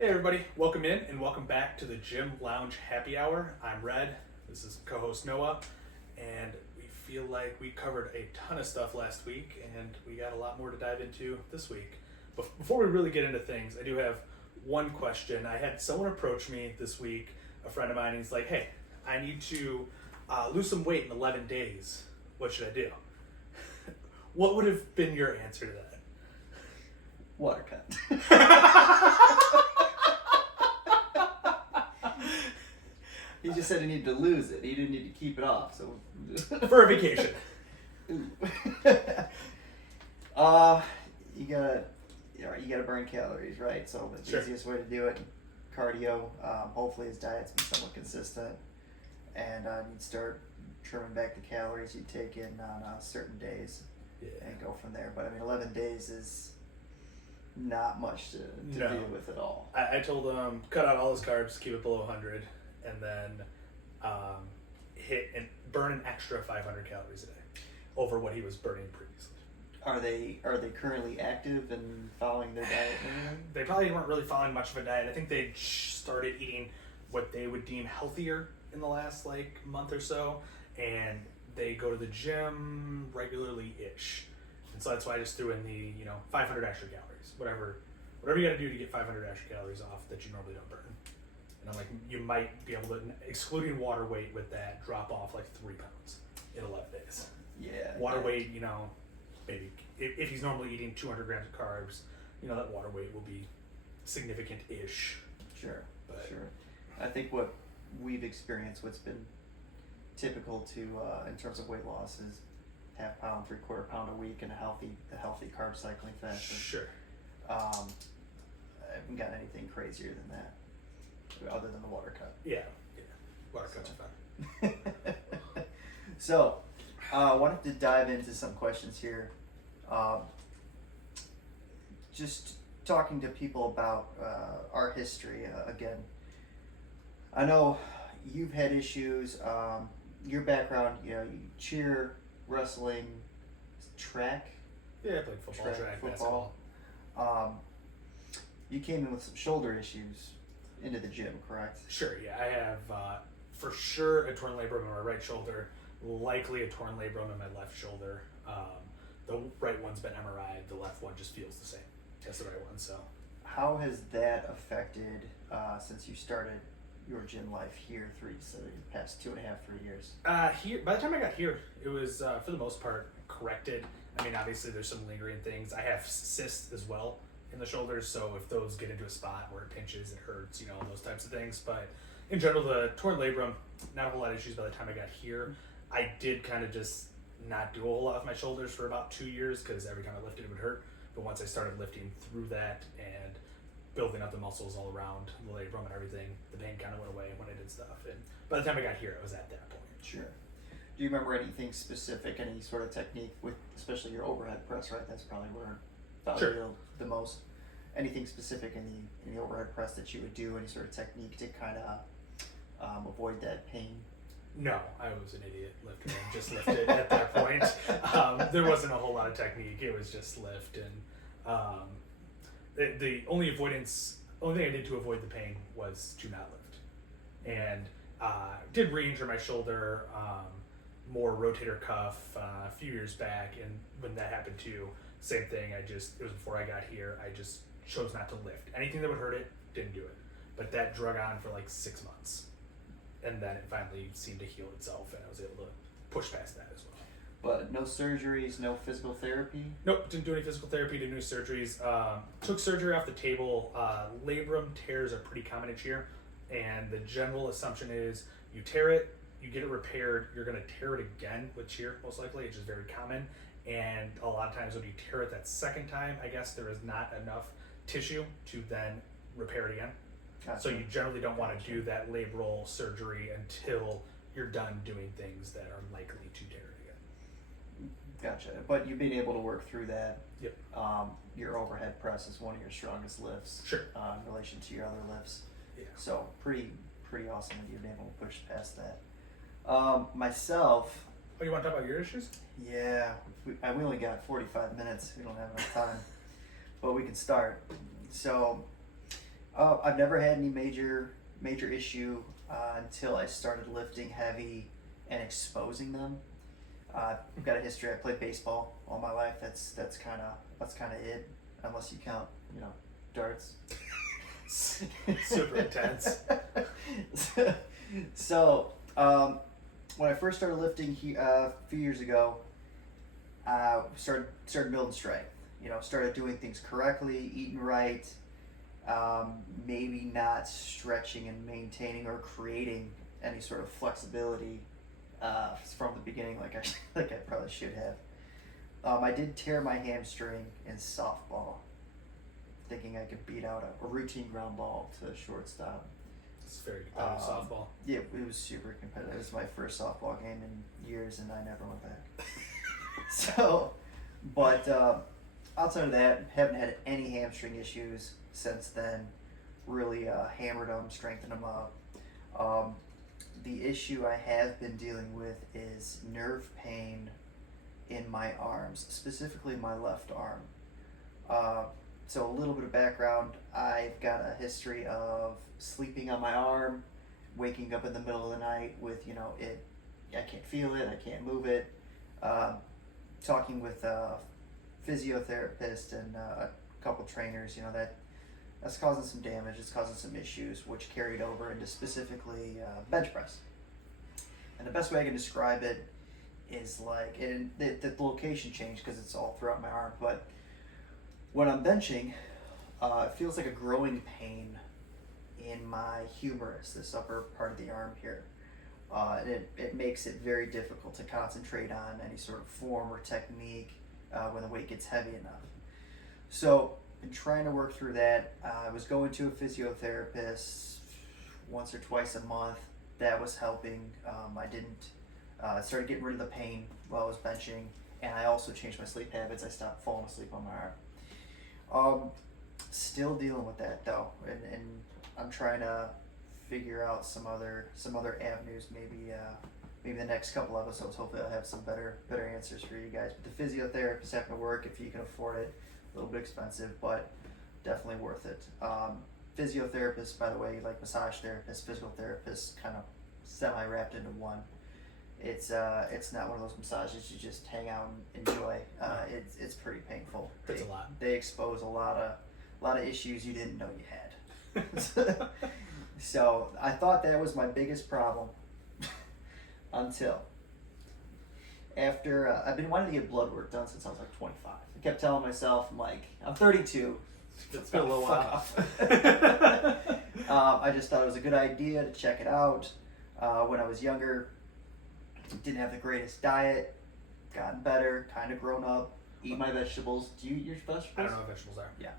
Hey everybody, welcome in and welcome back to the Gym Lounge Happy Hour. I'm Red, this is co-host Noah, and we feel like we covered a ton of stuff last week and we got a lot more to dive into this week. But before we really get into things, I do have one question. I had someone approach me this week, a friend of mine, and he's like, hey, I need to lose some weight in 11 days. What should I do? What would have been your answer to that? Water cut. He just said he needed to lose it. He didn't need to keep it off. So For a vacation. You gotta burn calories, right? So the Sure. easiest way to do it, cardio. Hopefully his diet's been somewhat consistent, and you'd start trimming back the calories you take in on certain days, and go from there. But I mean, 11 days is not much to No. deal with at all. I told him cut out all his carbs, keep it below 100, and then hit and burn an extra 500 calories a day over what he was burning previously. Are they currently active and following their diet and everything? They probably weren't really following much of a diet. I think they started eating what they would deem healthier in the last month or so, and they go to the gym regularly-ish. And so that's why I just threw in the 500 extra calories, whatever you got to do to get 500 extra calories off that you normally don't burn. And I'm like, you might be able to, excluding water weight with that, drop off like 3 pounds in 11 days. Yeah. Water weight, maybe if he's normally eating 200 grams of carbs, that water weight will be significant-ish. Sure. But- Sure. I think what we've experienced, what's been typical to in terms of weight loss, is half pound, 3/4 pound a week in a healthy carb cycling fashion. Sure. I haven't got anything crazier than that, other than the water cut. Yeah. Water cuts are fine. So, I wanted to dive into some questions here. Just talking to people about our history again. I know you've had issues. Your background, you cheer, wrestling, track. Yeah, I played football, track, football. You came in with some shoulder issues into the gym, correct? Sure, yeah. I have, for sure, a torn labrum in my right shoulder, likely a torn labrum in my left shoulder. The right one's been MRI'd, the left one just feels the same as the right one, so. How has that affected since you started your gym life here the past 2.5, 3 years? Here, by the time I got here, it was, for the most part, corrected. I mean, obviously there's some lingering things. I have cysts as well in the shoulders, so if those get into a spot where it pinches, it hurts, those types of things. But in general, the torn labrum, not a whole lot of issues by the time I got here. I did kind of just not do a whole lot with my shoulders for about 2 years because every time I lifted it would hurt. But once I started lifting through that and building up the muscles all around the labrum and everything, the pain kind of went away when I did stuff. And by the time I got here, I was at that point. Sure. Do you remember anything specific, any sort of technique with, especially your overhead press, right? That's probably where Sure. the most. Anything specific in the overhead press that you would do? Any sort of technique to kind of avoid that pain? No, I was an idiot lifter and just lifted at that point. There wasn't a whole lot of technique. It was just lift. And the only thing I did to avoid the pain was to not lift. And did re-injure my shoulder, more rotator cuff a few years back. And when that happened too, same thing. It was before I got here. I just chose not to lift. Anything that would hurt it, didn't do it. But that drug on for 6 months. And then it finally seemed to heal itself, and I was able to push past that as well. But no surgeries, no physical therapy? Nope, didn't do any physical therapy, didn't do any surgeries. Took surgery off the table. Labrum tears are pretty common each year, and the general assumption is you tear it, you get it repaired, you're going to tear it again with cheer, most likely, which is very common. And a lot of times when you tear it that second time, I guess there is not enough tissue to then repair it again. Gotcha. So you generally don't want to do that labral surgery until you're done doing things that are likely to tear it again. Gotcha. But you've been able to work through that. Yep. Your overhead press is one of your strongest lifts. Sure. In relation to your other lifts. Yeah. So pretty awesome that you've been able to push past that. Myself. Oh, you want to talk about your issues? Yeah. We only got 45 minutes. We don't have enough time. But we can start. So I've never had any major issue until I started lifting heavy and exposing them. I've got a history. I played baseball all my life. That's kind of it, unless you count, darts. Super intense. So, when I first started lifting a few years ago, started building strength. Started doing things correctly, eating right, maybe not stretching and maintaining or creating any sort of flexibility from the beginning, like I probably should have. I did tear my hamstring in softball, thinking I could beat out a routine ground ball to shortstop. It's very competitive softball. Yeah, it was super competitive. It was my first softball game in years, and I never went back. So, but outside of that, haven't had any hamstring issues since then. Really hammered them, strengthened them up. The issue I have been dealing with is nerve pain in my arms, specifically my left arm. So a little bit of background, I've got a history of sleeping on my arm, waking up in the middle of the night with, I can't feel it, I can't move it. Talking with a physiotherapist and a couple trainers, that's causing some damage, it's causing some issues, which carried over into specifically bench press. And the best way I can describe it is and the location changed because it's all throughout my arm, but when I'm benching, it feels like a growing pain in my humerus, this upper part of the arm here. And it makes it very difficult to concentrate on any sort of form or technique when the weight gets heavy enough. So, been trying to work through that. I was going to a physiotherapist once or twice a month. That was helping. I started getting rid of the pain while I was benching, and I also changed my sleep habits. I stopped falling asleep on my arm. Still dealing with that though, and I'm trying to figure out some other avenues. Maybe the next couple episodes, hopefully I'll have some better answers for you guys. But the physiotherapist having to work if you can afford it. A little bit expensive, but definitely worth it. Physiotherapists, by the way, like massage therapists, physical therapists, kind of semi-wrapped into one. It's not one of those massages you just hang out and enjoy. It's pretty painful. It's a lot. They expose a lot of issues you didn't know you had. So I thought that was my biggest problem until after I've been wanting to get blood work done since I was like 25. I kept telling myself, I'm 32. It's been a little while. I just thought it was a good idea to check it out. When I was younger, didn't have the greatest diet, gotten better, kind of grown up, eat my vegetables. Do you eat your vegetables? I don't know what vegetables are. Yeah.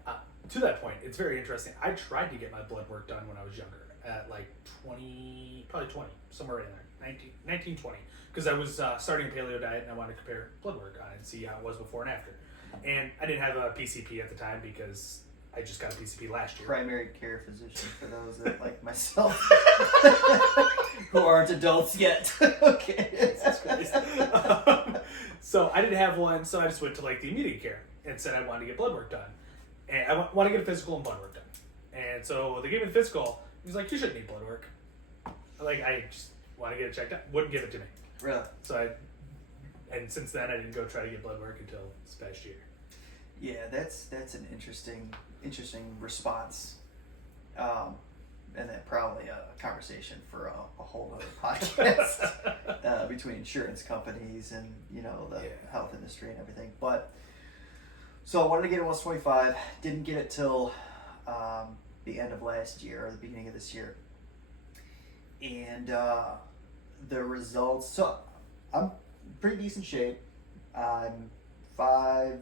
To that point, it's very interesting. I tried to get my blood work done when I was younger, at like 20, somewhere in there, 19, 20. Because I was starting a paleo diet and I wanted to compare blood work on it and see how it was before and after. And I didn't have a PCP at the time because I just got a PCP last year. Primary care physician for those that like myself who aren't adults yet. Okay. So I didn't have one, so I just went to the immediate care and said I wanted to get blood work done. And I want to get a physical and blood work done. And so they gave me the physical. He's like, you shouldn't need blood work. I just want to get it checked out. Wouldn't give it to me. Really? And since then I didn't go try to get blood work until this past year. Yeah, that's an interesting response, and that probably a conversation for a whole other podcast between insurance companies and the health industry and everything. But so I wanted to get it once 25, didn't get it till the end of last year or the beginning of this year, and the results. So I'm pretty decent shape. I'm 5'8".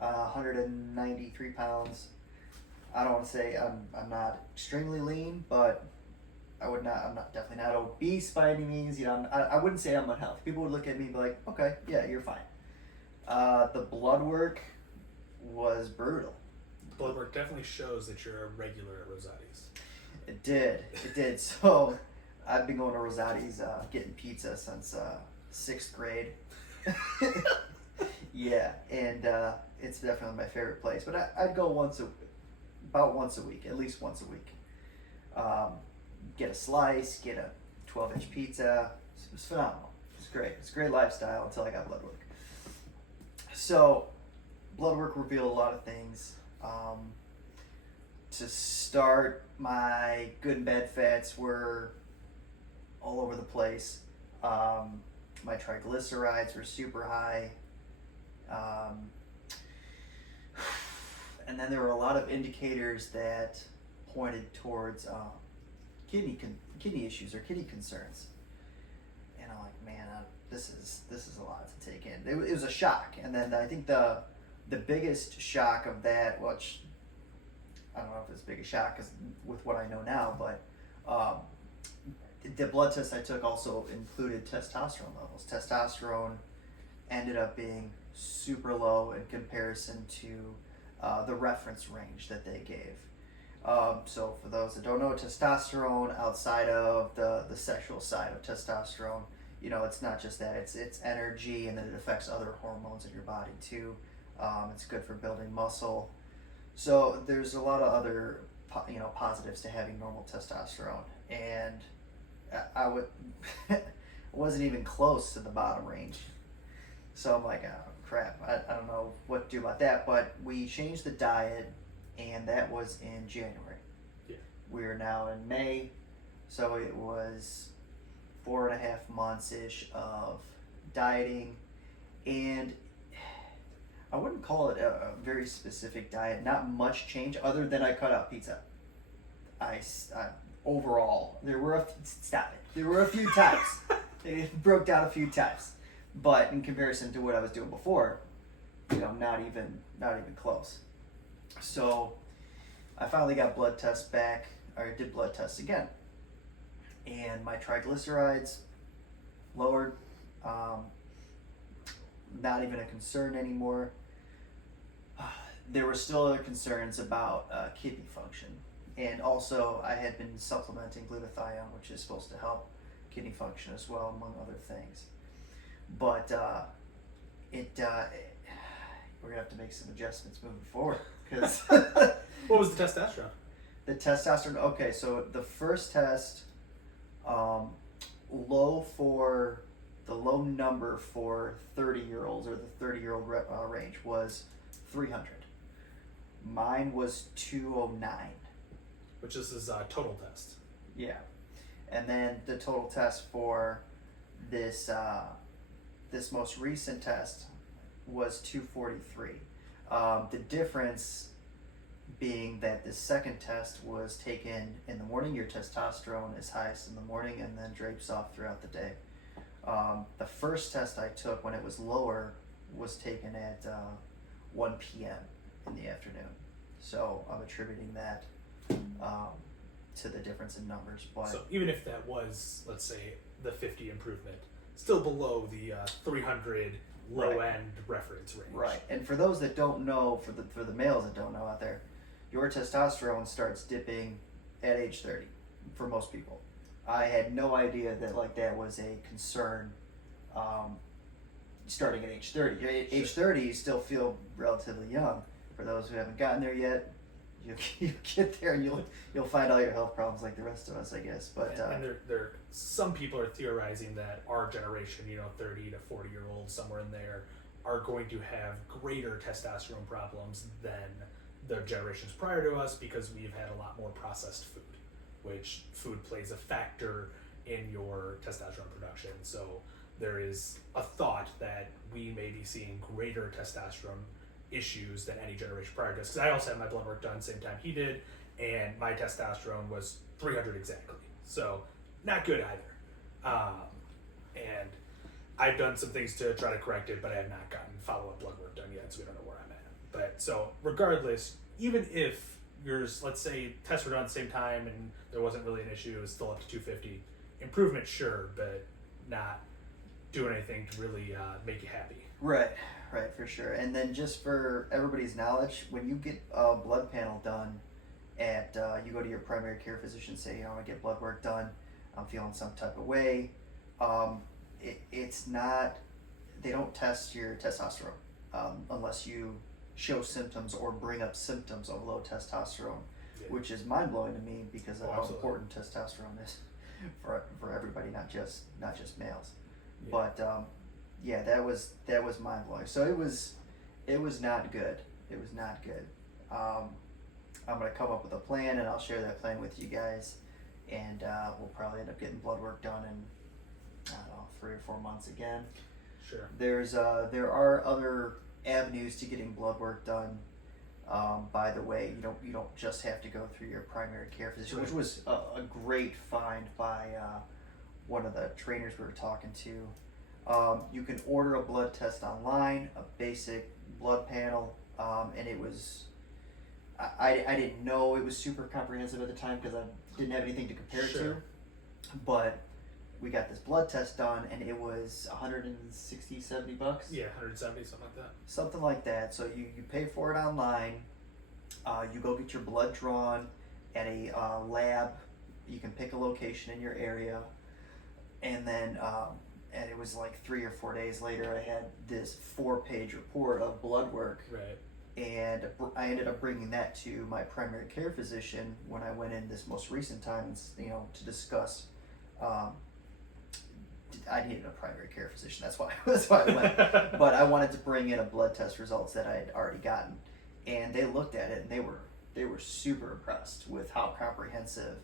193 pounds. I don't want to say I'm not extremely lean, but I'm definitely not obese by any means. I wouldn't say I'm unhealthy. People would look at me and be like, okay, yeah, you're fine. The blood work was brutal. Blood work definitely shows that you're a regular at Rosati's. It did. So I've been going to Rosati's, getting pizza since 6th grade. Yeah, and it's definitely my favorite place. But I'd go about once a week, at least once a week. Get a slice, get a 12-inch pizza. It was phenomenal. It was great. It's a great lifestyle until I got blood work. So, blood work revealed a lot of things. To start, my good and bad fats were all over the place. My triglycerides were super high. And then there were a lot of indicators that pointed towards kidney issues or kidney concerns. And I'm like, man, this is a lot to take in. It was a shock. And then I think the biggest shock of that, which I don't know if it's a big a shock 'cause with what I know now, but the blood test I took also included testosterone levels. Testosterone ended up being super low in comparison to the reference range that they gave. So for those that don't know, testosterone outside of the sexual side of testosterone, you know, it's not just that, it's energy, and then it affects other hormones in your body too. It's good for building muscle. So there's a lot of other positives to having normal testosterone, and I wasn't even close to the bottom range. So I'm like, oh crap, I don't know what to do about that. But we changed the diet, and that was in January. Yeah. We're now in May, so it was 4.5 months-ish of dieting, and I wouldn't call it a very specific diet. Not much change other than I cut out pizza. I overall, there were a few times. It broke down a few times, but in comparison to what I was doing before, not even close. So I finally got blood tests back, or did blood tests again, and my triglycerides lowered. Not even a concern anymore. There were still other concerns about kidney function, and also I had been supplementing glutathione, which is supposed to help kidney function as well, among other things. But we're gonna have to make some adjustments moving forward, because What was the testosterone? the testosterone. Okay, so the first test, the low number for 30-year-olds, or the 30-year-old range, was 300. Mine was 209. Which is a total test. Yeah, and then the total test for this most recent test was 243. The difference being that the second test was taken in the morning. Your testosterone is highest in the morning and then drapes off throughout the day. The first test I took when it was lower was taken at 1 p.m. in the afternoon. So I'm attributing that to the difference in numbers. But So even if that was, let's say, the 50 improvement, still below the 300 low-end reference range. right, and for those that don't know, for the males that don't know out there, your testosterone starts dipping at age 30 for most people. I had no idea that was a concern starting at age 30. Age 30, you still feel relatively young. For those who haven't gotten there yet, you get there and you'll find all your health problems like the rest of us, I guess. But and some people are theorizing that our generation, 30 to 40-year-olds, somewhere in there, are going to have greater testosterone problems than the generations prior to us, because we've had a lot more processed food, which food plays a factor in your testosterone production. So there is a thought that we may be seeing greater testosterone issues than any generation prior to us. Because I also had my blood work done same time he did, and my testosterone was 300 exactly. So not good either. And I've done some things to try to correct it, but I have not gotten follow-up blood work done yet, so we don't know where I'm at. But so regardless, even if yours, let's say tests were done at the same time and there wasn't really an issue, it was still up to 250. Improvement, sure, but not doing anything to really make you happy. Right, for sure. And then just for everybody's knowledge, when you get a blood panel done at, you go to your primary care physician, say, I want to get blood work done, I'm feeling some type of way, it's not, they don't test your testosterone unless you show symptoms or bring up symptoms of low testosterone, Yeah. which is mind blowing to me because of Oh, how absolutely. important testosterone is for everybody, not just males. Yeah. But yeah, that was mind blowing. So it was not good. It was not good. I'm gonna come up with a plan, and I'll share that plan with you guys. And we'll probably end up getting blood work done in, I don't know, 3 or 4 months again. Sure. There are other avenues to getting blood work done. By the way, you don't just have to go through your primary care physician, which was a great find by one of the trainers we were talking to. You can order a blood test online, a basic blood panel, and it was. I didn't know it was super comprehensive at the time because I didn't have anything to compare it to. But we got this blood test done, and it was $160, $70. Yeah, 170, something like that. Something like that. So you pay for it online. You go get your blood drawn at a lab. You can pick a location in your area, and then and it was like 3 or 4 days later, I had this 4-page report of blood work. Right. And I ended up bringing that to my primary care physician when I went in this most recent time, to discuss. I needed a primary care physician. That's why I went. But I wanted to bring in a blood test results that I had already gotten, and they looked at it and they were super impressed with how comprehensive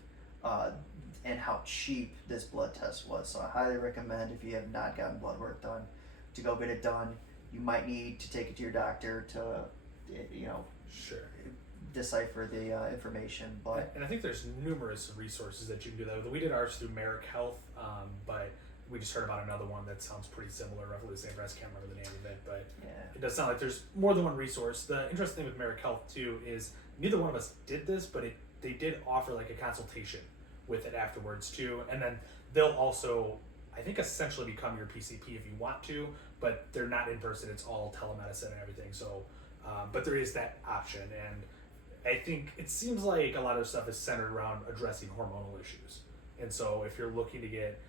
and how cheap this blood test was. So I highly recommend, if you have not gotten blood work done, to go get it done. You might need to take it to your doctor to Sure. decipher the information, but And I think there's numerous resources that you can do that with. We did ours through Merrick Health, but we just heard about another one that sounds pretty similar, roughly the same. I can't remember the name of it, but yeah, it does sound like there's more than one resource. The interesting thing with Merrick Health too is neither one of us did this, but they did offer like a consultation with it afterwards too, and then they'll also, I think, essentially become your PCP if you want to, but they're not in person. It's all telemedicine and everything. So, but there is that option, and I think it seems like a lot of stuff is centered around addressing hormonal issues. And so if you're looking to get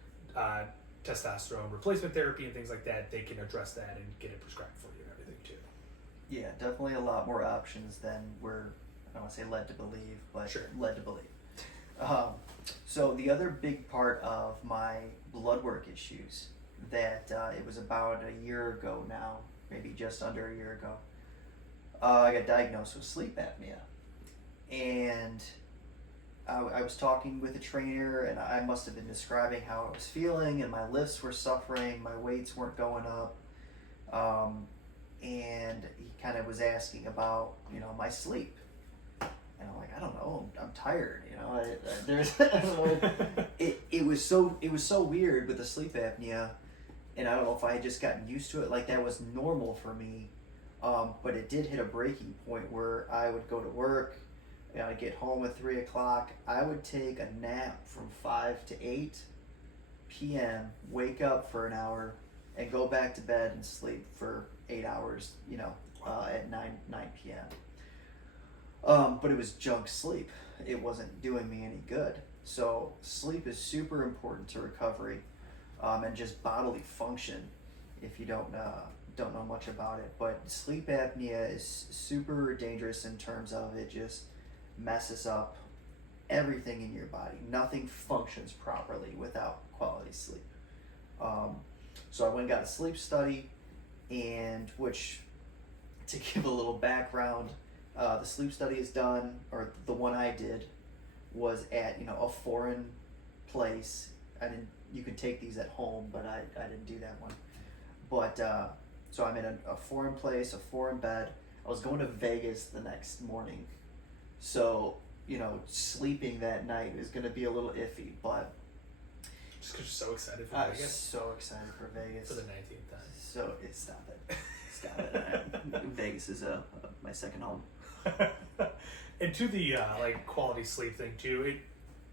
testosterone replacement therapy and things like that, they can address that and get it prescribed for you and everything too. yeah, definitely a lot more options than we're, I don't want to say led to believe, but Sure. led to believe. So the other big part of my blood work issues that it was about a year ago now, maybe just under a year ago, I got diagnosed with sleep apnea. And I was talking with a trainer, and I must have been describing how I was feeling, and my lifts were suffering, my weights weren't going up, and he kind of was asking about, my sleep, and I'm like, I don't know, I'm tired, it was so weird with the sleep apnea, and I don't know if I had just gotten used to it, like that was normal for me, but it did hit a breaking point where I would go to work. I'd get home at 3 o'clock. I would take a nap from 5 to 8 p.m., wake up for an hour, and go back to bed and sleep for 8 hours, at 9 p.m. But it was junk sleep. It wasn't doing me any good. So sleep is super important to recovery and just bodily function if you don't know much about it. But sleep apnea is super dangerous in terms of it just messes up everything in your body. Nothing functions properly without quality sleep. So I went and got a sleep study, and which, to give a little background, the sleep study is done, or the one I did was at a foreign place. You can take these at home, but I didn't do that one. But so I'm in a foreign place, a foreign bed. I was going to Vegas the next morning. So, sleeping that night is going to be a little iffy, but Just because you're so excited for I was Vegas so excited for Vegas. for the 19th time. So, stop it. Vegas is my second home. And to the quality sleep thing too,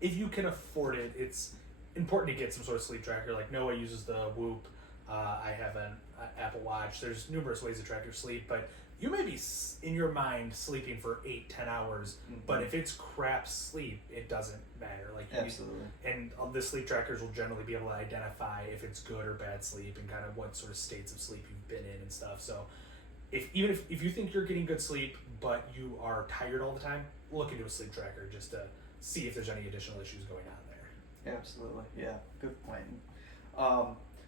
if you can afford it, it's important to get some sort of sleep tracker. Like Noah uses the Whoop. I have an Apple Watch. There's numerous ways to track your sleep, but you may be in your mind sleeping for 8-10 hours, but if it's crap sleep, it doesn't matter. Absolutely. And the sleep trackers will generally be able to identify if it's good or bad sleep and kind of what sort of states of sleep you've been in and stuff. So if you think you're getting good sleep but you are tired all the time, look into a sleep tracker just to see if there's any additional issues going on there. Absolutely, yeah, good point.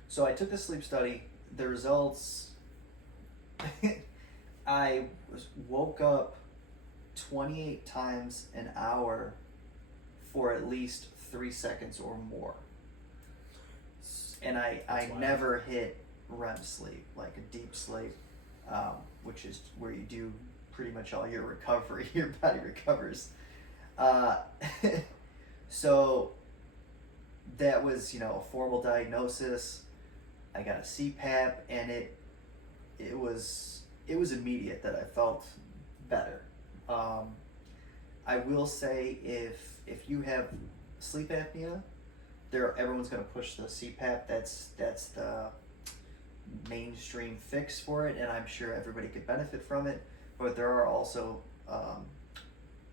So I took the sleep study. The results, I woke up 28 times an hour for at least 3 seconds or more. And I never hit REM sleep, like a deep sleep, which is where you do pretty much all your recovery, your body recovers. So that was, you know, a formal diagnosis. I got a CPAP, and it was immediate that I felt better. I will say if you have sleep apnea, everyone's going to push the CPAP. That's the mainstream fix for it, and I'm sure everybody could benefit from it. But there are also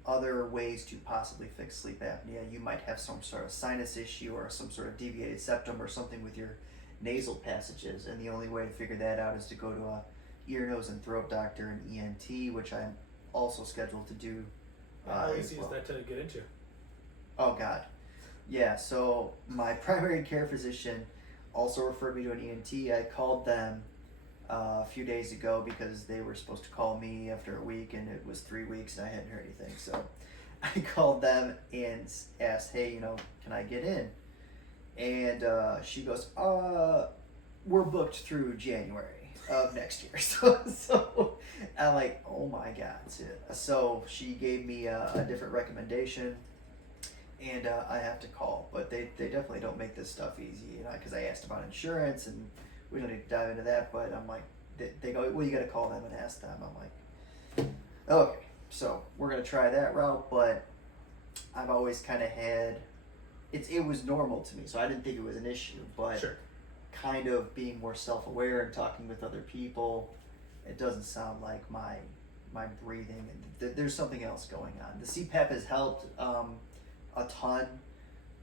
other ways to possibly fix sleep apnea. You might have some sort of sinus issue or some sort of deviated septum or something with your nasal passages, and the only way to figure that out is to go to a ear, nose, and throat doctor, an ENT, which I'm also scheduled to do. How easy is that to get into? Oh God, yeah. So my primary care physician also referred me to an ENT. I called them a few days ago because they were supposed to call me after a week, and it was 3 weeks and I hadn't heard anything. So I called them and asked, hey, you know, can I get in? And she goes, we're booked through January of next year. So I'm like, oh my God. So she gave me a different recommendation, and I have to call. But they definitely don't make this stuff easy, you know, because I asked about insurance, and we don't need to dive into that. But I'm like, they go, well, you got to call them and ask them. I'm like, okay. So we're going to try that route, but I've always kind of had, it was normal to me, so I didn't think it was an issue, but Sure. kind of being more self-aware and talking with other people, it doesn't sound like my breathing, and there's something else going on. The CPAP has helped a ton,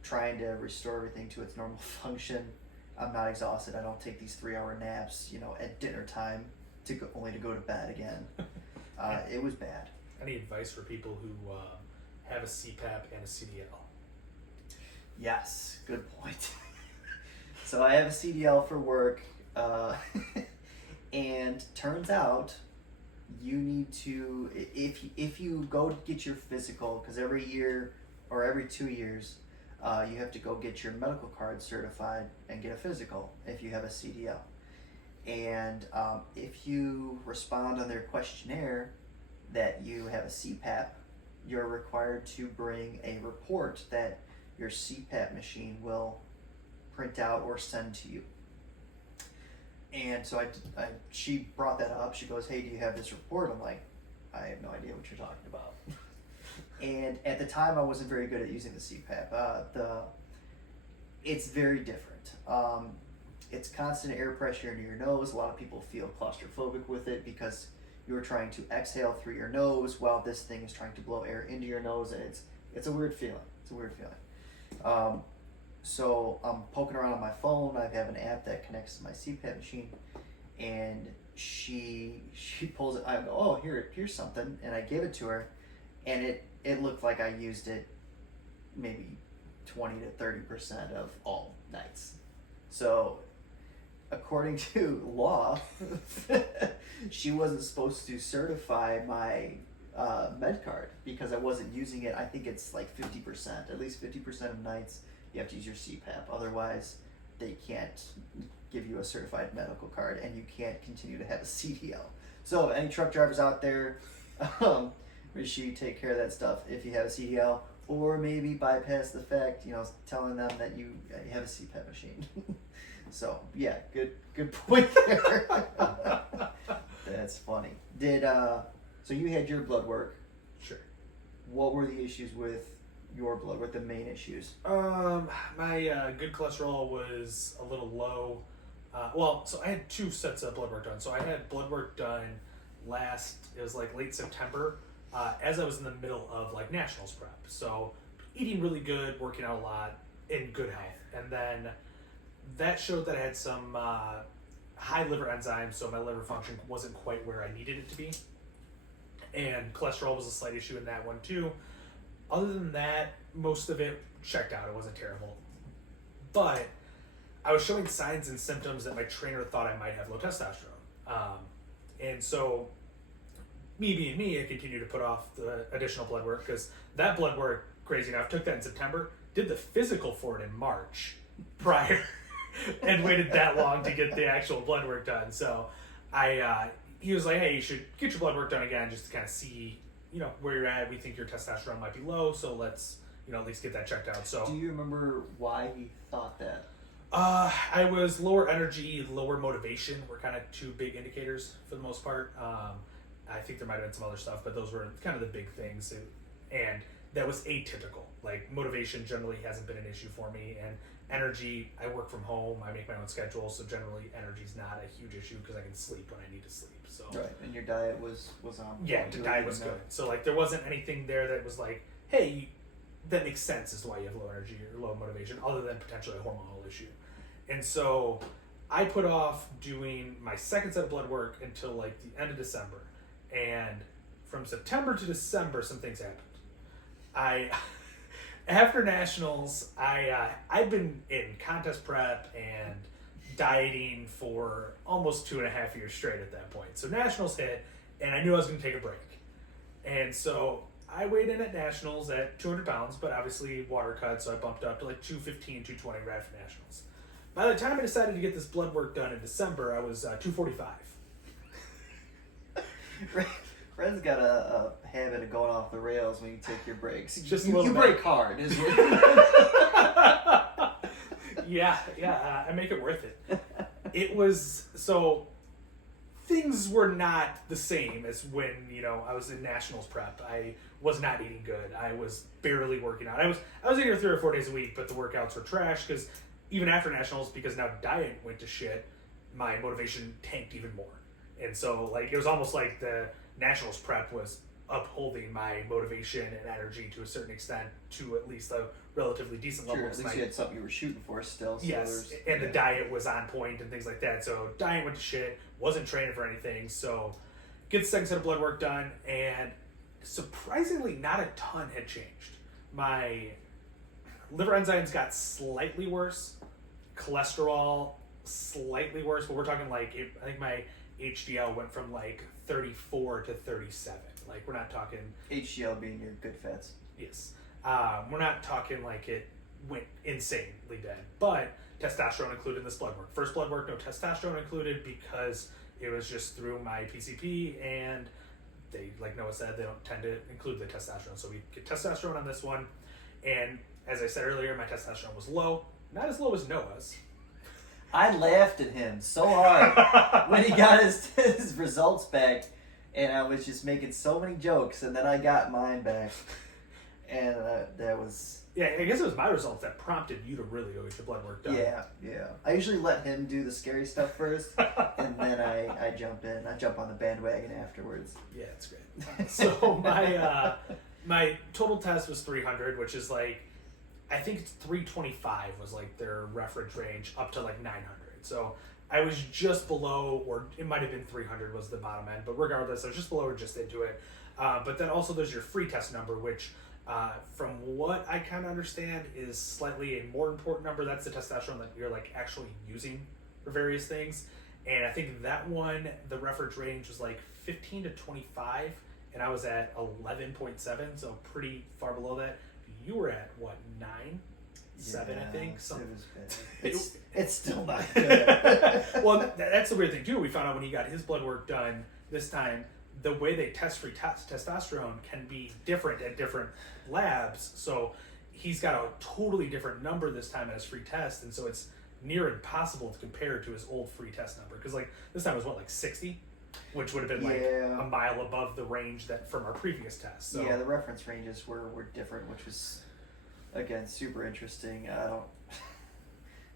trying to restore everything to its normal function. I'm not exhausted. I don't take these 3-hour naps, you know, at dinner time only to go to bed again. It was bad. Any advice for people who have a CPAP and a CDL? Yes, good point. So I have a CDL for work, and turns out you need to, if you go to get your physical, because every year or every 2 years, you have to go get your medical card certified and get a physical if you have a CDL. And if you respond on their questionnaire that you have a CPAP, you're required to bring a report that your CPAP machine will print out or send to you. And so she brought that up. She goes, hey, do you have this report? I'm like, I have no idea what you're talking about. And at the time, I wasn't very good at using the CPAP. It's very different. It's constant air pressure into your nose. A lot of people feel claustrophobic with it because you're trying to exhale through your nose while this thing is trying to blow air into your nose, and it's a weird feeling. It's a weird feeling. So I'm poking around on my phone. I have an app that connects to my CPAP machine, and she pulls it. I go, oh, here's something, and I give it to her, and it looked like I used it maybe 20 to 30% of all nights. So according to law, she wasn't supposed to certify my med card because I wasn't using it. I think it's like 50%, at least 50% of nights you have to use your CPAP. Otherwise, they can't give you a certified medical card, and you can't continue to have a CDL. So any truck drivers out there, make sure you take care of that stuff if you have a CDL, or maybe bypass the fact, you know, telling them that you have a CPAP machine. So yeah, good point there. That's funny. So you had your blood work. Sure. What were the issues with your blood? What were the main issues? My good cholesterol was a little low. So I had 2 sets of blood work done. So I had blood work done it was like late September, as I was in the middle of like nationals prep. So eating really good, working out a lot, in good health. And then that showed that I had some, I high liver enzymes, so my liver function wasn't quite where I needed it to be. And cholesterol was a slight issue in that one too. Other than that, most of it checked out. It wasn't terrible. But I was showing signs and symptoms that my trainer thought I might have low testosterone. And so, me being me, I continued to put off the additional blood work because that blood work, crazy enough, took that in September, did the physical for it in March prior, and waited that long to get the actual blood work done. So he was like, hey, you should get your blood work done again just to kind of see, where you're at. We think your testosterone might be low, so let's, at least get that checked out. So, do you remember why he thought that? I was lower energy, lower motivation were kind of two big indicators for the most part. I think there might have been some other stuff, but those were kind of the big things. And that was atypical. Like, motivation generally hasn't been an issue for me. And energy, I work from home, I make my own schedule, so generally energy's not a huge issue because I can sleep when I need to sleep. So right, and your diet was on. Yeah, the diet was good. So like there wasn't anything there that was like, hey, that makes sense as to why you have low energy or low motivation, other than potentially a hormonal issue. And so I put off doing my second set of blood work until like the end of December. And from September to December, some things happened. After nationals, I'd been in contest prep and dieting for almost 2.5 years straight at that point. So nationals hit, and I knew I was going to take a break. And so I weighed in at nationals at 200 pounds, but obviously water cut, so I bumped up to like 215, 220 right after nationals. By the time I decided to get this blood work done in December, I was 245. Fred's got a habit of going off the rails when you take your breaks. Just you break hard, is what. Yeah, I make it worth it. It was, so things were not the same as when, I was in nationals prep. I was not eating good. I was barely working out. I was eating 3 or 4 days a week, but the workouts were trash because even after nationals, because now diet went to shit, my motivation tanked even more. And so like it was almost like the nationals prep was upholding my motivation and energy to a certain extent to at least a relatively decent level. Sure, at least you had something you were shooting for still. So yes, and the diet was on point and things like that. So diet went to shit, wasn't training for anything. So get the second set of blood work done, and surprisingly not a ton had changed. My liver enzymes got slightly worse, cholesterol slightly worse, but we're talking like, I think my HDL went from like 34 to 37. Like we're not talking HDL being your good fats. Yes. We're not talking like it went insanely dead, but testosterone included in this blood work. First blood work, no testosterone included because it was just through my PCP, and they, like Noah said, they don't tend to include the testosterone. So we get testosterone on this one, and as I said earlier, my testosterone was low, not as low as Noah's. I laughed at him so hard when he got his results back, and I was just making so many jokes, and then I got mine back, and that was... Yeah, I guess it was my results that prompted you to really go get your blood work done. Yeah. I usually let him do the scary stuff first, and then I jump in. I jump on the bandwagon afterwards. Yeah, it's great. So my total test was 300, which is like, I think it's 325 was like their reference range up to like 900. So I was just below, or it might have been 300 was the bottom end, but regardless, I was just below or just into it. But then also there's your free test number, which from what I kind of understand is slightly a more important number. That's the testosterone that you're like actually using for various things. And I think that one, the reference range was like 15 to 25, and I was at 11.7, so pretty far below that. You were at what, 7, I think. So it was bad. It's still not good. Well, that's the weird thing too. We found out when he got his blood work done this time, the way they test for testosterone can be different at different labs. So he's got a totally different number this time as free test, and so it's near impossible to compare to his old free test number. Because like this time was what, like 60, which would have been like a mile above the range that from our previous test. So. Yeah, the reference ranges were different, which was again super interesting.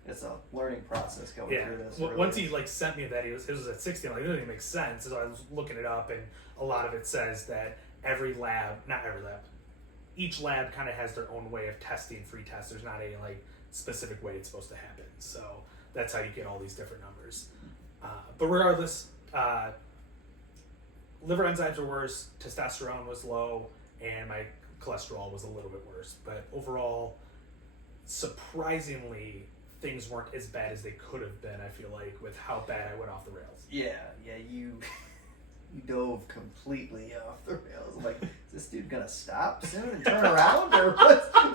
It's a learning process going through this. Well, once he like sent me that, it was at 60. I'm like, it doesn't even make sense. So I was looking it up, and a lot of it says that each lab kind of has their own way of testing free tests. There's not a like specific way it's supposed to happen. So that's how you get all these different numbers. But regardless, liver enzymes were worse, testosterone was low, and my cholesterol was a little bit worse. But overall, surprisingly, things weren't as bad as they could have been, I feel like, with how bad I went off the rails. Yeah, you dove completely off the rails. I'm like, is this dude gonna stop soon and turn around, or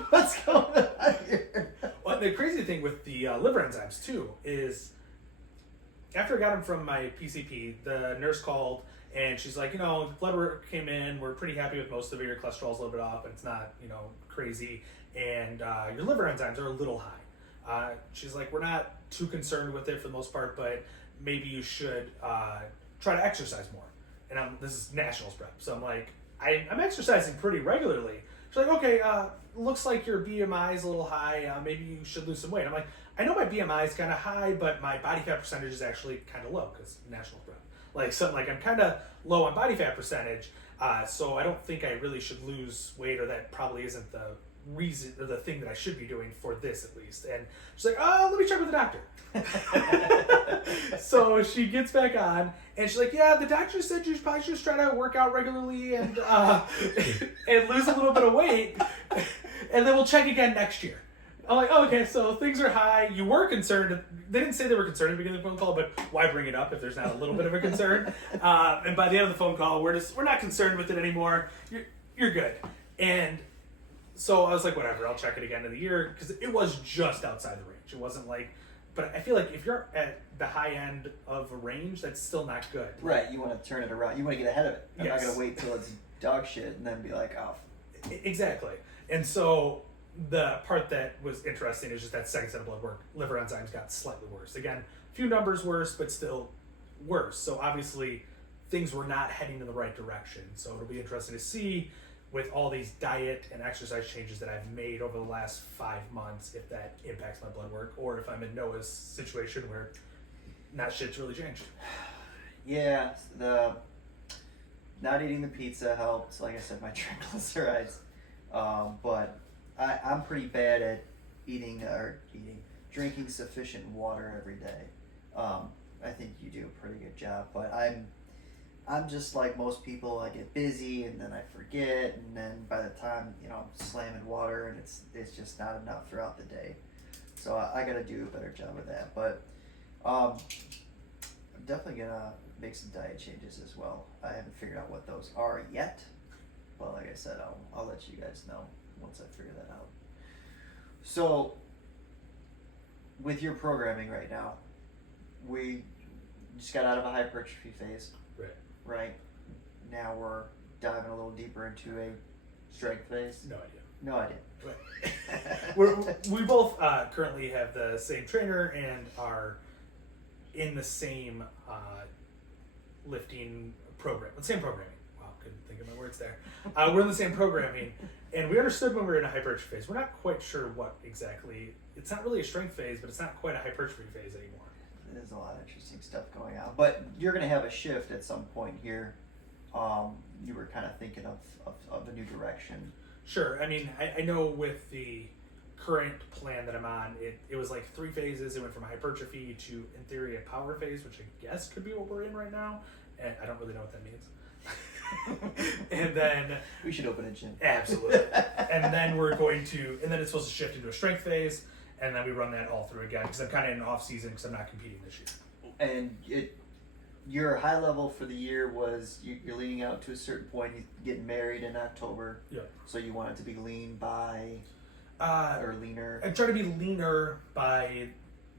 what's going on here? Well, the crazy thing with the liver enzymes too is, after I got them from my PCP, the nurse called and she's like, blood work came in. We're pretty happy with most of it. Your cholesterol's a little bit off, but it's not, crazy. And your liver enzymes are a little high. She's like, we're not too concerned with it for the most part, but maybe you should try to exercise more. And this is nationals prep, so I'm like, I'm exercising pretty regularly. She's like, okay, looks like your BMI is a little high. Maybe you should lose some weight. I'm like, I know my BMI is kind of high, but my body fat percentage is actually kind of low because national prep. I'm kind of low on body fat percentage, so I don't think I really should lose weight, or that probably isn't the reason or the thing that I should be doing for this at least. And she's like, oh, let me check with the doctor. So she gets back on and she's like, yeah, the doctor said you should probably just try to work out regularly and and lose a little bit of weight, and then we'll check again next year. I'm like, oh, okay, so things are high. You were concerned. They didn't say they were concerned at the beginning of the phone call, but why bring it up if there's not a little bit of a concern? And by the end of the phone call, we're not concerned with it anymore. You're good. And so I was like, whatever, I'll check it again in the year, because it was just outside the range. It wasn't like, but I feel like if you're at the high end of a range, that's still not good. Right, you want to turn it around. You want to get ahead of it. I'm Yes. not going to wait till it's dog shit and then be like, oh. Exactly. And so the part that was interesting is just that second set of blood work, liver enzymes got slightly worse. Again, a few numbers worse, but still worse. So obviously things were not heading in the right direction. So it'll be interesting to see, with all these diet and exercise changes that I've made over the last 5 months, if that impacts my blood work, or if I'm in Noah's situation where not shit's really changed. Yeah, the not eating the pizza helped. Like I said, my triglycerides. But I'm pretty bad at drinking sufficient water every day. I think you do a pretty good job, but I'm just like most people. I get busy and then I forget, and then by the time I'm slamming water, and it's just not enough throughout the day. So I got to do a better job of that. But I'm definitely gonna make some diet changes as well. I haven't figured out what those are yet, but like I said, I'll let you guys know once I figure that out. So with your programming right now, we just got out of a hypertrophy phase. Right. Now we're diving a little deeper into a strength phase. No idea. But we both currently have the same trainer and are in the same lifting program. The same programming. Wow, couldn't think of my words there. We're in the same programming, and we understood when we were in a hypertrophy phase. We're not quite sure what exactly. It's not really a strength phase, but it's not quite a hypertrophy phase anymore. There's a lot of interesting stuff going on, but you're going to have a shift at some point here. You were kind of thinking of a new direction. Sure. I mean, I know with the current plan that I'm on, it was like 3 phases. It went from hypertrophy to, in theory, a power phase, which I guess could be what we're in right now. And I don't really know what that means. And then we should open a gym. Absolutely. And then it's supposed to shift into a strength phase. And then we run that all through again, because I'm kind of in off season because I'm not competing this year. And your high level for the year was you're leaning out to a certain point. You getting married in October. Yeah. So you want it to be lean by, or leaner. I try to be leaner by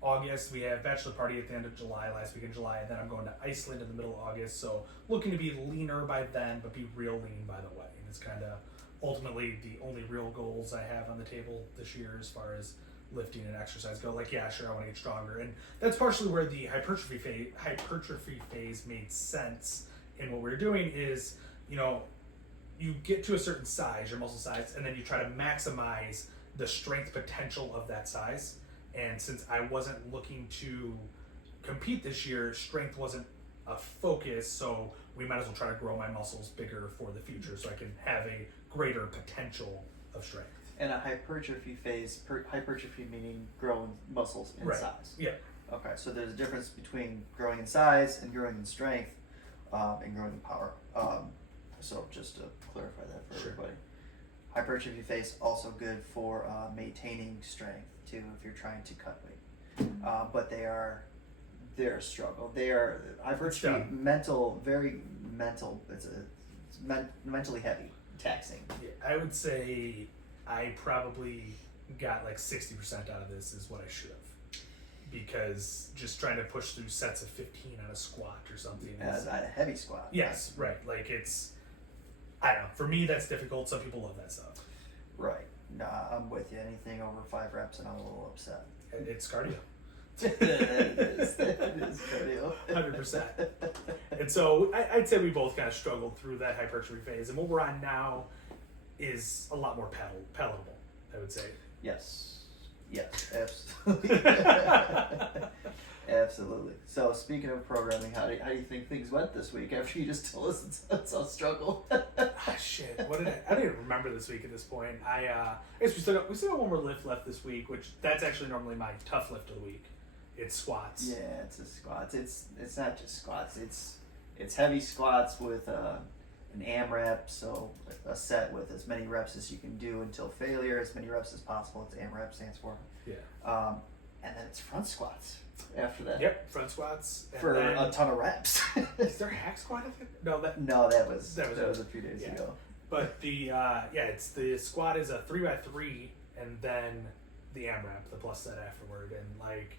August. We have bachelor party at the end of July, last week in July, and then I'm going to Iceland in the middle of August. So looking to be leaner by then, but be real lean by the way. And it's kind of ultimately the only real goals I have on the table this year as far as lifting and exercise go. Like, yeah, sure, I want to get stronger, and that's partially where the hypertrophy phase made sense. And what we're doing is, you get to a certain size, your muscle size, and then you try to maximize the strength potential of that size. And since I wasn't looking to compete this year, strength wasn't a focus, so we might as well try to grow my muscles bigger for the future so I can have a greater potential of strength. And a hypertrophy phase, hypertrophy meaning growing muscles in Right. size. Yeah. Okay, so there's a difference between growing in size and growing in strength, and growing in power. So just to clarify that for Sure. everybody. Hypertrophy phase also good for maintaining strength too if you're trying to cut weight. But they're a struggle. They are hypertrophy very mental. It's mentally heavy, taxing. Yeah, I would say I probably got like 60% out of this is what I should have. Because just trying to push through sets of 15 on a squat or something. A heavy squat. Yes, right. Like it's, I don't know. For me, that's difficult. Some people love that stuff. Right. Nah, I'm with you. Anything over 5 reps and I'm a little upset. It's cardio. It is cardio. 100%. And so I'd say we both kind of struggled through that hypertrophy phase. And what we're on now is a lot more palatable, I would say. Yes, absolutely. Absolutely. So speaking of programming, how do you think things went this week after you just told us it's a struggle? Shit, what did I don't even remember this week at this point. I guess we still got one more lift left this week, which that's actually normally my tough lift of the week. It's squats. Yeah, it's a squats. It's not just squats. It's heavy squats with an AMRAP, so a set with as many reps as you can do until failure, as many reps as possible. It's AMRAP stands for. Yeah. And then it's front squats after that. Yep, front squats. And for then, a ton of reps. Is there a hack squat? I think? No, that was a few days ago. But the it's the squat is a 3x3 and then the AMRAP, the plus set afterward, and like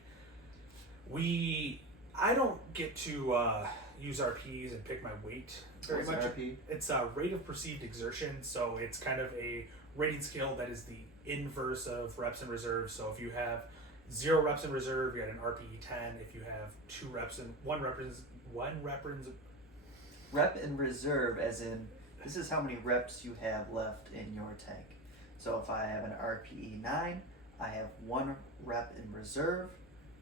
I don't get to use RPs and pick my weight very What's much. an RP? It's a rate of perceived exertion, so it's kind of a rating scale that is the inverse of reps in reserve. So if you have 0 reps in reserve, you got an RPE 10. If you have 2 reps in rep in reserve, as in this is how many reps you have left in your tank. So if I have an RPE 9, I have 1 rep in reserve,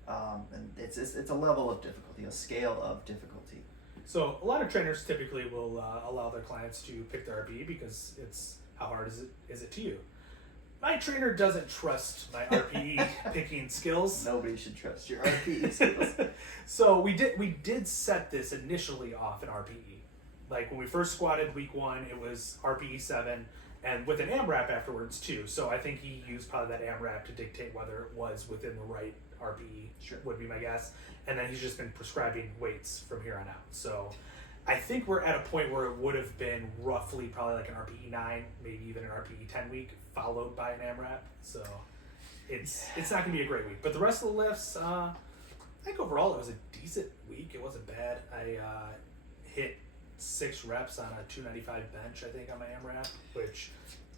and it's a level of difficulty, a scale of difficulty. So a lot of trainers typically will allow their clients to pick their RPE because it's how hard is it to you. My trainer doesn't trust my RPE picking skills. Nobody should trust your RPE skills. So we did set this initially off in RPE. Like when we first squatted week 1, it was RPE 7, and with an AMRAP afterwards too. So I think he used probably that AMRAP to dictate whether it was within the right RPE. Sure. Would be my guess. And then he's just been prescribing weights from here on out. So I think we're at a point where it would have been roughly probably like an RPE 9, maybe even an RPE 10 week, followed by an AMRAP. So it's not going to be a great week. But the rest of the lifts, I think overall it was a decent week. It wasn't bad. I hit 6 reps on a 295 bench, I think, on my AMRAP, which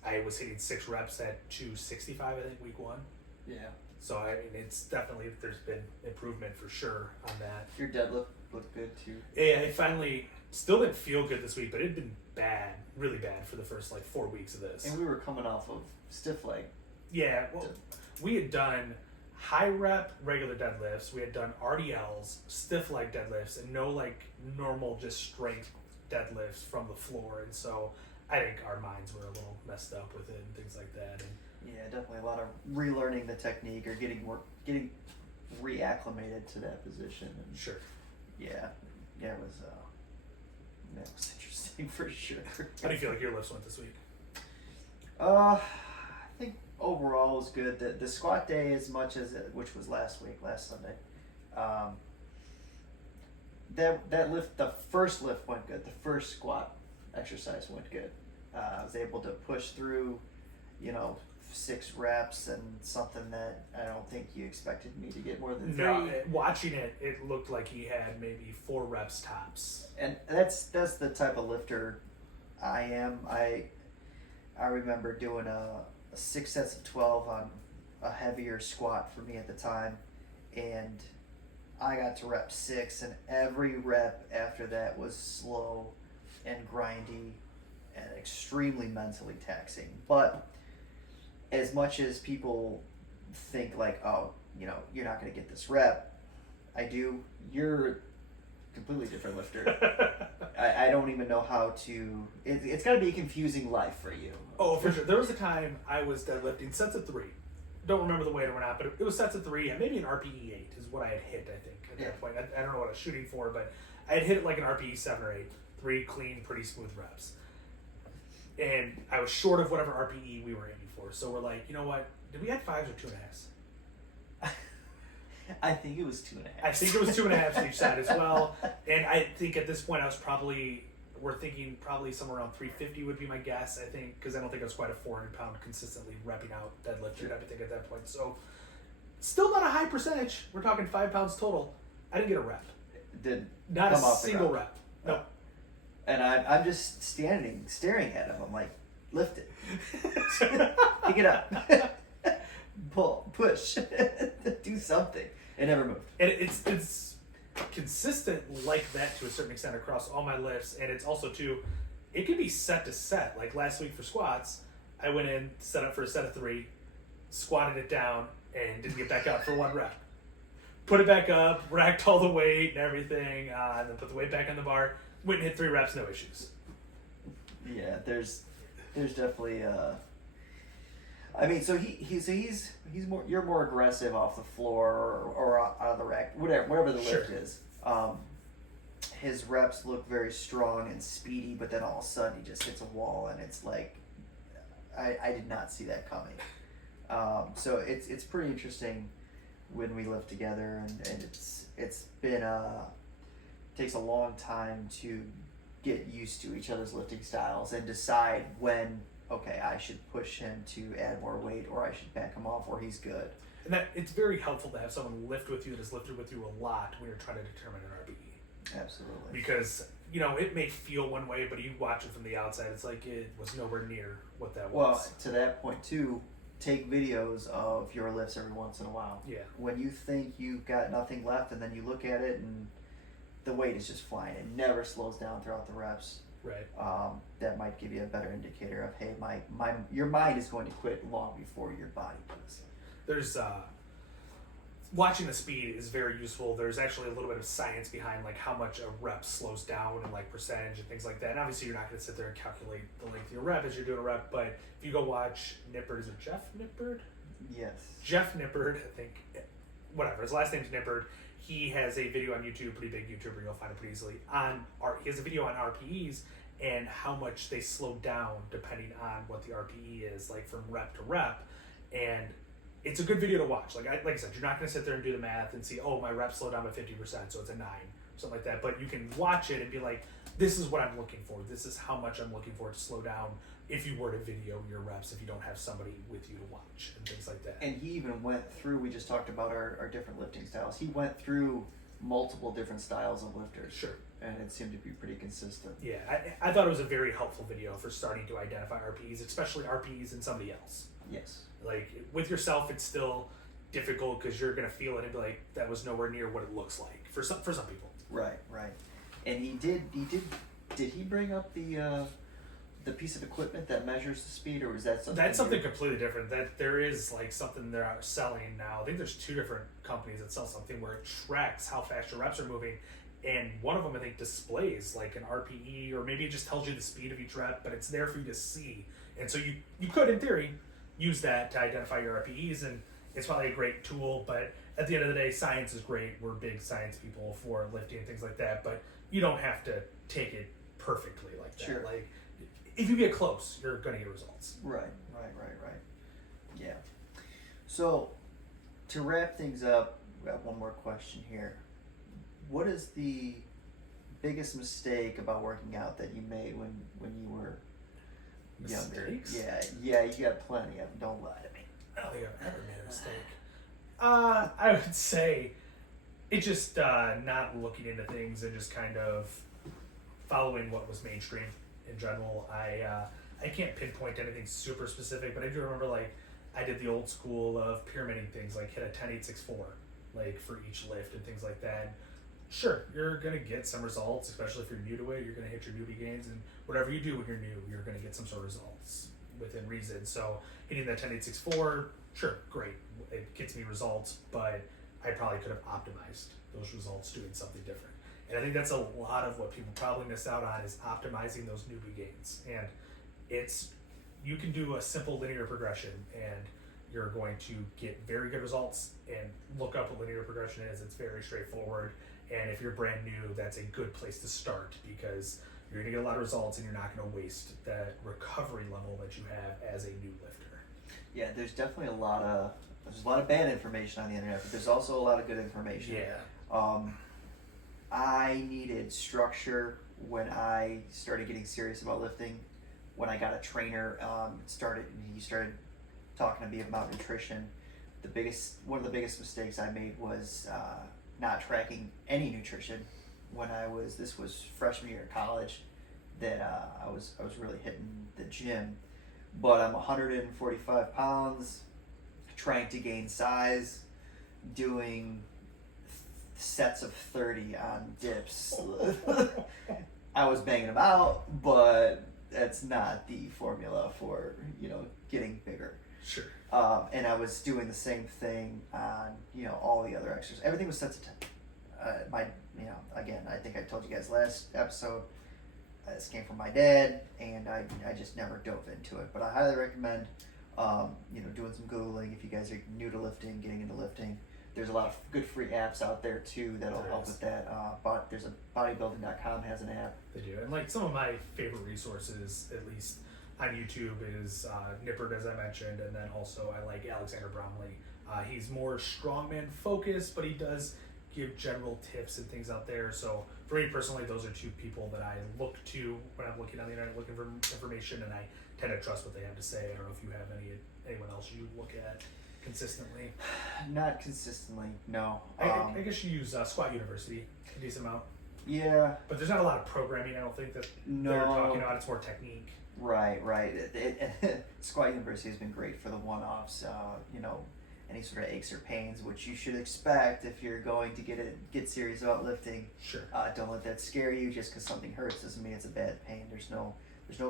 I was hitting 6 reps at 265, I think, week 1. Yeah. So, I mean, it's definitely, there's been improvement for sure on that. Your deadlift looked good too. Yeah, it finally still didn't feel good this week, but it'd been bad, really bad for the first like 4 weeks of this. And we were coming off of stiff leg. Yeah, well, we had done high rep regular deadlifts, we had done RDLs, stiff leg deadlifts, and no like normal just strength deadlifts from the floor. And so I think our minds were a little messed up with it and things like that. And yeah, definitely a lot of relearning the technique or getting reacclimated to that position. And sure. Yeah, it was interesting for sure. How do you feel like your lifts went this week? I think overall was good. The squat day, as much as which was last Sunday, that lift, the first lift went good. The first squat exercise went good. I was able to push through, 6 reps and something that I don't think you expected me to get more than 3. No, watching it, it looked like he had maybe 4 reps tops. And that's the type of lifter I am. I remember doing a 6 sets of 12 on a heavier squat for me at the time, and I got to rep 6, and every rep after that was slow and grindy and extremely mentally taxing. But as much as people think like, oh, you're not going to get this rep, I do. You're a completely different lifter. I don't even know how to. It's got to be a confusing life for you. Oh, for sure. There was a time I was deadlifting sets of 3, don't remember the weight or not, but it was sets of 3, and maybe an RPE 8 is what I had hit, I think, at that point. I don't know what I was shooting for, but I had hit it like an RPE 7 or 8. 3 clean, pretty smooth reps. And I was short of whatever RPE we were aiming for. So we're like, you know what? Did we add 5s or 2.5s? I think it was 2.5. I think it was 2.5s each side as well. And I think at this point we're thinking probably somewhere around 350 would be my guess, I think, because I don't think I was quite a 400-pound consistently repping out deadlift or everything at that point. So still not a high percentage. We're talking 5 pounds total. I didn't get a rep. Not a single rep. No. And I'm just staring at him. I'm like, lift it. Pick it up. Pull, push, do something. It never moved. And it's consistent like that to a certain extent across all my lifts. And it's also it can be set to set. Like last week for squats, I went in, set up for a set of 3, squatted it down, and didn't get back up for 1 rep. Put it back up, racked all the weight and everything, and then put the weight back on the bar. Went and hit 3 reps, no issues. Yeah, there's definitely I mean, so he's more, you're more aggressive off the floor or out of the rack, whatever the lift is. His reps look very strong and speedy, but then all of a sudden he just hits a wall, and it's like I did not see that coming. So it's pretty interesting when we lift together, and it's been takes a long time to get used to each other's lifting styles and decide when, okay, I should push him to add more weight, or I should back him off, or he's good. And that it's very helpful to have someone lift with you that has lifted with you a lot when you're trying to determine an RPE. Absolutely. Because, it may feel one way, but you watch it from the outside, it's like it was nowhere near what that was. Well, to that point too, take videos of your lifts every once in a while. Yeah. When you think you've got nothing left, and then you look at it and the weight is just flying. It never slows down throughout the reps. Right. That might give you a better indicator of, hey, your mind is going to quit long before your body does. There's watching the speed is very useful. There's actually a little bit of science behind like how much a rep slows down and like percentage and things like that. And obviously you're not going to sit there and calculate the length of your rep as you're doing a rep, but if you go watch Nippard, is it Jeff Nippard? Yes. Jeff Nippard, I think, whatever, his last name's Nippard. He has a video on YouTube, pretty big YouTuber, you'll find it pretty easily. He has a video on RPEs and how much they slow down depending on what the RPE is, like from rep to rep. And it's a good video to watch. Like I said, you're not going to sit there and do the math and see, oh, my rep slowed down by 50%, so it's a 9, something like that. But you can watch it and be like, this is what I'm looking for. This is how much I'm looking for to slow down if you were to video your reps, if you don't have somebody with you to watch and things like that. And he even went through, we just talked about our different lifting styles. He went through multiple different styles of lifters. Sure. And it seemed to be pretty consistent. Yeah, I thought it was a very helpful video for starting to identify RPEs, especially RPEs in somebody else. Yes. Like, with yourself, it's still difficult because you're going to feel it and be like, that was nowhere near what it looks like for some people. Right. And he did he bring up the piece of equipment that measures the speed, or is that something? That's something completely different. That there is like something they're selling now. I think there's 2 different companies that sell something where it tracks how fast your reps are moving, and one of them I think displays like an RPE, or maybe it just tells you the speed of each rep, but it's there for you to see. And so you could, in theory, use that to identify your RPEs, and it's probably a great tool. But at the end of the day, science is great. We're big science people for lifting and things like that, but you don't have to take it perfectly like that. Sure. Like, if you get close, you're going to get results. Right. Yeah. So, to wrap things up, we got one more question here. What is the biggest mistake about working out that you made when you were younger? Mistakes? Yeah, you got plenty of them. Don't lie to me. I don't think I've ever made a mistake. I would say it's just not looking into things and just kind of following what was mainstream in general. I can't pinpoint anything super specific, but I do remember like I did the old school of pyramiding things, like hit a 10-8-6-4 like for each lift and things like that. Sure, you're gonna get some results, especially if you're new to it. You're gonna hit your newbie gains, and whatever you do when you're new, you're gonna get some sort of results within reason. So hitting that 10-8-6-4, sure, great, it gets me results, but I probably could have optimized those results doing something different. And I think that's a lot of what people probably miss out on is optimizing those newbie gains. And you can do a simple linear progression, and you're going to get very good results. And look up what linear progression is. It's very straightforward. And if you're brand new, that's a good place to start because you're going to get a lot of results and you're not going to waste that recovery level that you have as a new lifter. Yeah, there's definitely a lot of bad information on the internet, but there's also a lot of good information. Yeah. I needed structure when I started getting serious about lifting. When I got a trainer, he started talking to me about nutrition. One of the biggest mistakes I made was not tracking any nutrition when this was freshman year of college, that I was really hitting the gym. But I'm 145 pounds, trying to gain size, doing sets of 30 on dips. I was banging them out, but that's not the formula for, getting bigger. Sure. And I was doing the same thing on, all the other exercises. Everything was sensitive. Again, I think I told you guys last episode, this came from my dad, and I just never dove into it. But I highly recommend, doing some Googling if you guys are new to lifting, getting into lifting. There's a lot of good free apps out there too that'll help with that. But there's a bodybuilding.com has an app. They do. And like some of my favorite resources, at least on YouTube, is Nippert, as I mentioned, and then also I like Alexander Bromley. He's more strongman focused, but he does give general tips and things out there. So for me personally, those are two people that I look to when I'm looking on the internet looking for information, and I tend to trust what they have to say. I don't know if you have anyone else you look at consistently. Not consistently, no. I guess you use Squat University a decent amount. Yeah. But there's not a lot of programming, I don't think, that they're talking about. It's more technique. Right. Squat University has been great for the one-offs, any sort of aches or pains, which you should expect if you're going to get serious about lifting. Sure. Don't let that scare you. Just because something hurts doesn't mean it's a bad pain. There's no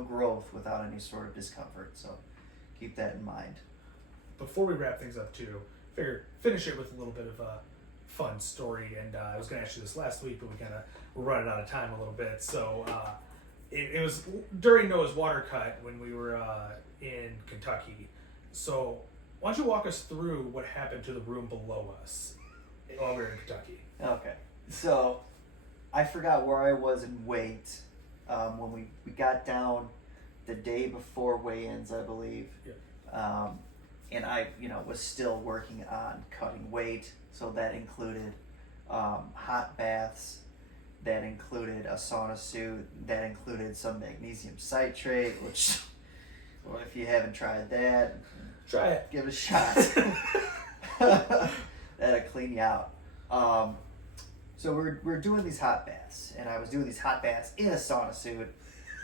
growth without any sort of discomfort, so keep that in mind. Before we wrap things up too, figure finish it with a little bit of a fun story. And I was going to ask you this last week, but we're running out of time a little bit. So it was during Noah's water cut when we were in Kentucky. So why don't you walk us through what happened to the room below us while we were in Kentucky? Okay, so I forgot where I was in weight when we got down the day before weigh-ins, I believe. Yeah. And I, was still working on cutting weight, so that included hot baths, that included a sauna suit, that included some magnesium citrate, which, well, if you haven't tried that, try it. Give it a shot. That'll clean you out. So we're doing these hot baths, and I was doing these hot baths in a sauna suit.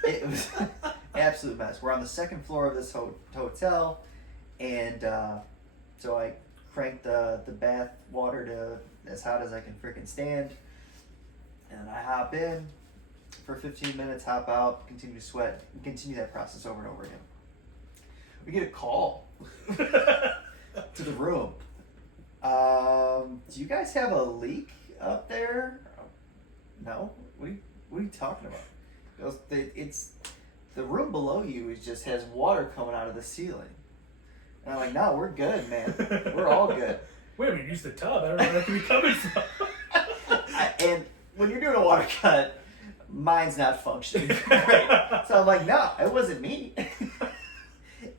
It was absolute mess. We're on the second floor of this hotel, and so I cranked the bath water to as hot as I can freaking stand, and I hop in for 15 minutes, hop out, continue to sweat, and continue that process over and over again. We get a call to the room. Do you guys have a leak up there? No? What are you talking about? It's the room below you just has water coming out of the ceiling. And I'm like, no, we're good, man. We're all good. Wait a minute, use the tub. I don't know where that could be coming from. And when you're doing a water cut, mine's not functioning great. So I'm like, no, it wasn't me.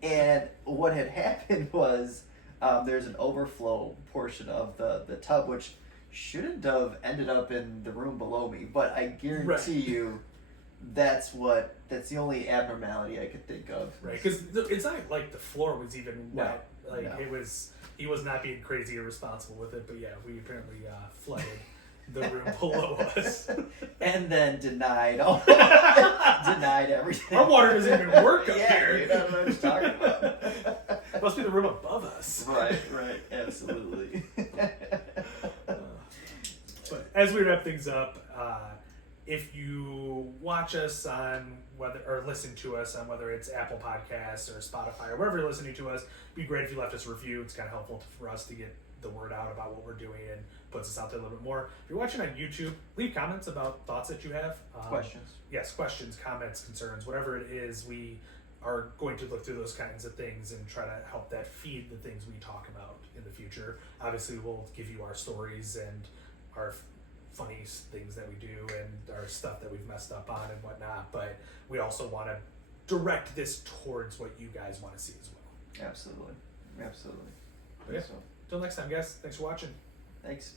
And what had happened was there's an overflow portion of the tub, which shouldn't have ended up in the room below me. But I guarantee you that's the only abnormality I could think of. Right, because it's not like the floor was even wet. No. He was not being crazy or responsible with it, but yeah, we apparently flooded the room below us. And then denied everything. Our water doesn't even work up here. You don't know what you're talking about. It must be the room above us. Right, absolutely. But as we wrap things up, if you watch us on listen to us on whether it's Apple Podcasts or Spotify or wherever you're listening to us, it'd be great if you left us a review. It's kind of helpful for us to get the word out about what we're doing and puts us out there a little bit more. If you're watching on YouTube, leave comments about thoughts that you have. Questions. Yes, questions, comments, concerns, whatever it is. We are going to look through those kinds of things and try to help that feed the things we talk about in the future. Obviously, we'll give you our stories and our funny things that we do and our stuff that we've messed up on and whatnot, but we also want to direct this towards what you guys want to see as well. Absolutely. Yeah. So, Till next time, guys. Thanks for watching. thanks.